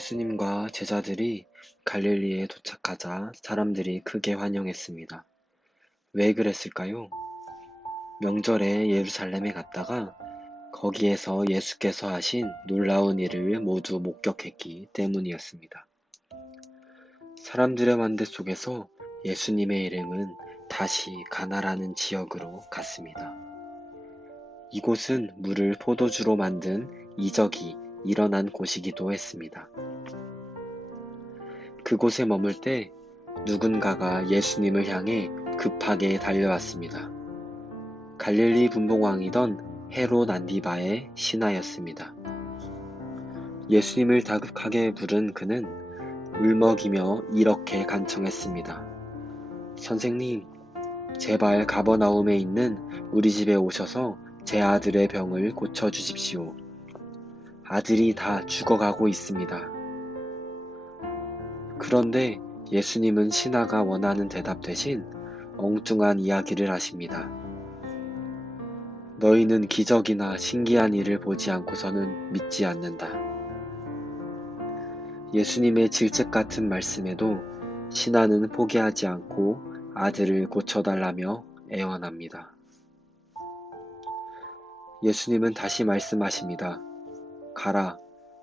예수님과 제자들이 갈릴리에 도착하자 사람들이 크게 환영했습니다. 왜 그랬을까요? 명절에 예루살렘에 갔다가 거기에서 예수께서 하신 놀라운 일을 모두 목격했기 때문이었습니다. 사람들의 만대 속에서 예수님의 이름은 다시 가나라는 지역으로 갔습니다. 이곳은 물을 포도주로 만든 이적이 일어난 곳이기도 했습니다. 그곳에 머물 때 누군가가 예수님을 향해 급하게 달려왔습니다. 갈릴리 분봉왕이던 헤롯 안디바의 신하였습니다. 예수님을 다급하게 부른 그는 울먹이며 이렇게 간청했습니다. 선생님, 제발 가버나움에 있는 우리 집에 오셔서 제 아들의 병을 고쳐주십시오. 아들이 다 죽어가고 있습니다. 그런데 예수님은 신하가 원하는 대답 대신 엉뚱한 이야기를 하십니다. 너희는 기적이나 신기한 일을 보지 않고서는 믿지 않는다. 예수님의 질책 같은 말씀에도 신하는 포기하지 않고 아들을 고쳐달라며 애원합니다. 예수님은 다시 말씀하십니다. 가라,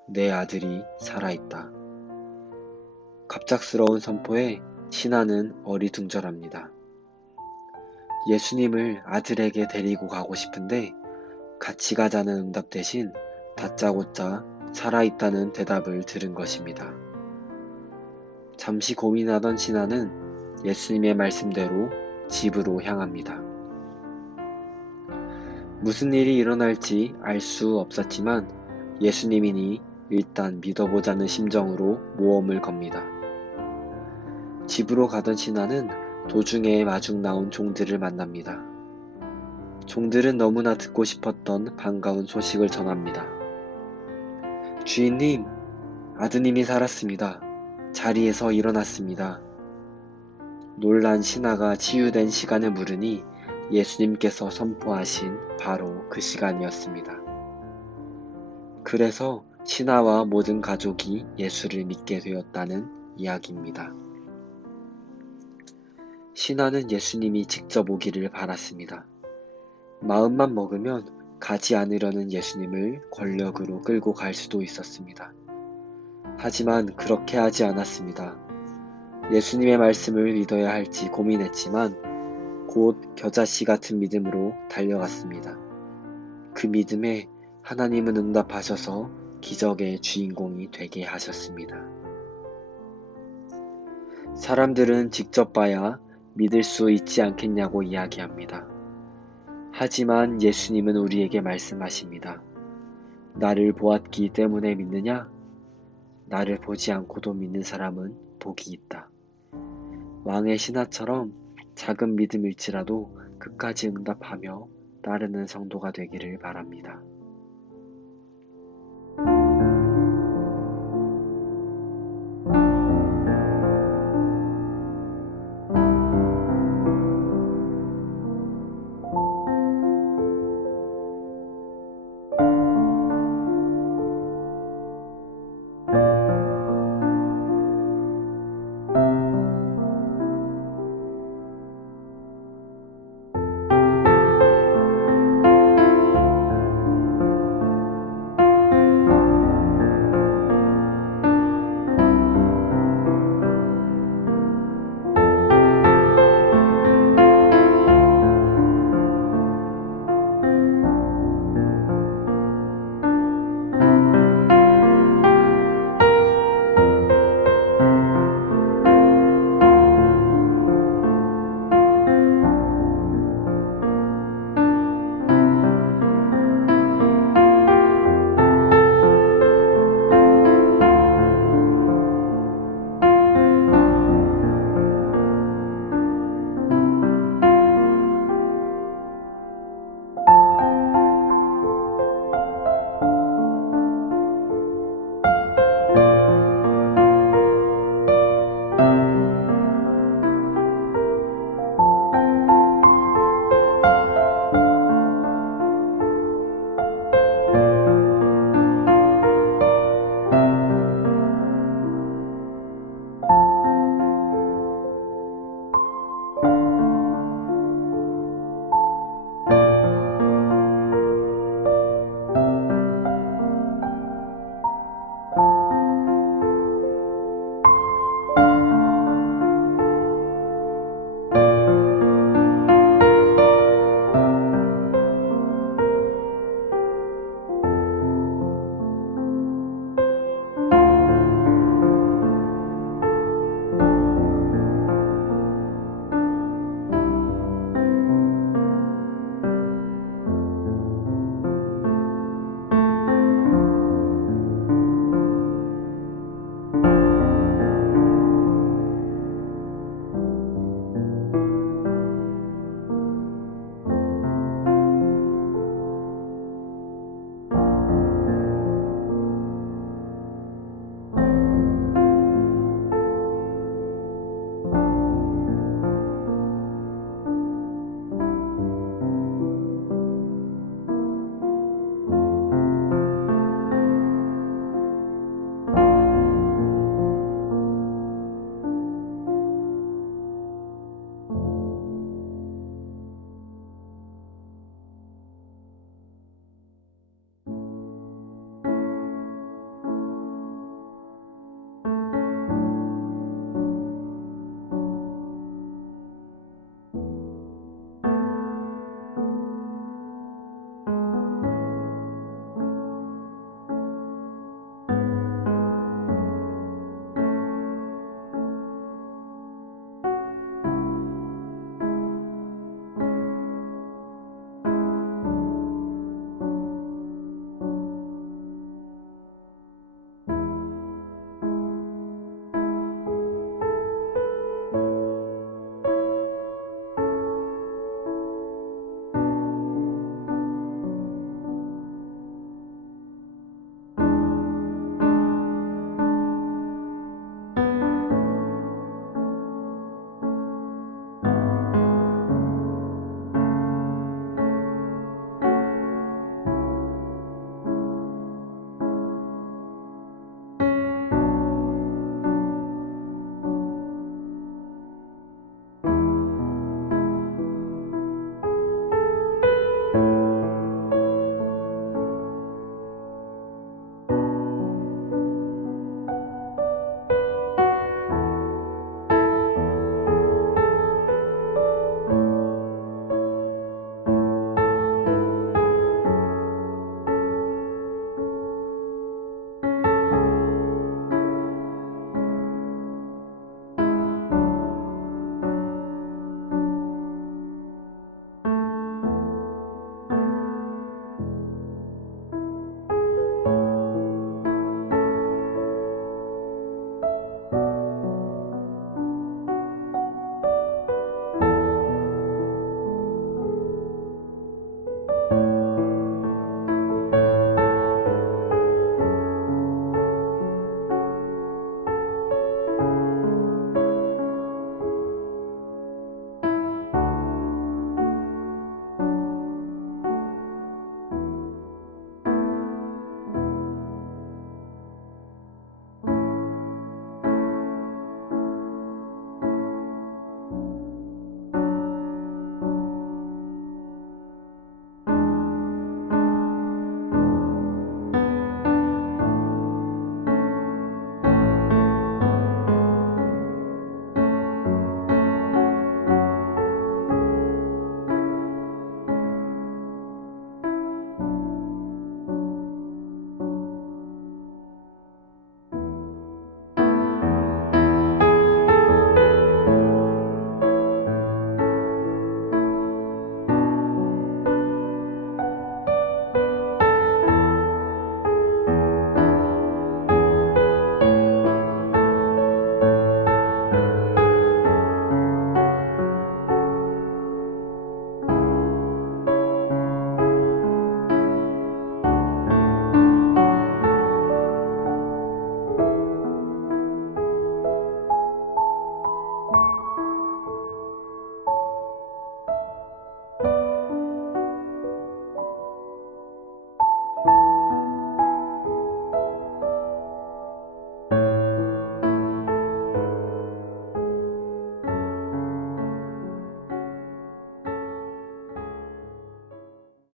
내 아들이 살아있다. 갑작스러운 선포에 신하는 어리둥절합니다. 예수님을 아들에게 데리고 가고 싶은데 같이 가자는 응답 대신 다짜고짜 살아있다는 대답을 들은 것입니다. 잠시 고민하던 신하는 예수님의 말씀대로 집으로 향합니다. 무슨 일이 일어날지 알 수 없었지만 예수님이니 일단 믿어보자는 심정으로 모험을 겁니다. 집으로 가던 신하는 도중에 마중 나온 종들을 만납니다. 종들은 너무나 듣고 싶었던 반가운 소식을 전합니다. 주인님, 아드님이 살았습니다. 자리에서 일어났습니다. 놀란 신하가 치유된 시간을 물으니 예수님께서 선포하신 바로 그 시간이었습니다. 그래서 신하와 모든 가족이 예수를 믿게 되었다는 이야기입니다. 신하는 예수님이 직접 오기를 바랐습니다. 마음만 먹으면 가지 않으려는 예수님을 권력으로 끌고 갈 수도 있었습니다. 하지만 그렇게 하지 않았습니다. 예수님의 말씀을 믿어야 할지 고민했지만 곧 겨자씨 같은 믿음으로 달려갔습니다. 그 믿음에 하나님은 응답하셔서 기적의 주인공이 되게 하셨습니다. 사람들은 직접 봐야 믿을 수 있지 않겠냐고 이야기합니다. 하지만 예수님은 우리에게 말씀하십니다. 나를 보았기 때문에 믿느냐? 나를 보지 않고도 믿는 사람은 복이 있다. 왕의 신하처럼 작은 믿음일지라도 끝까지 응답하며 따르는 성도가 되기를 바랍니다.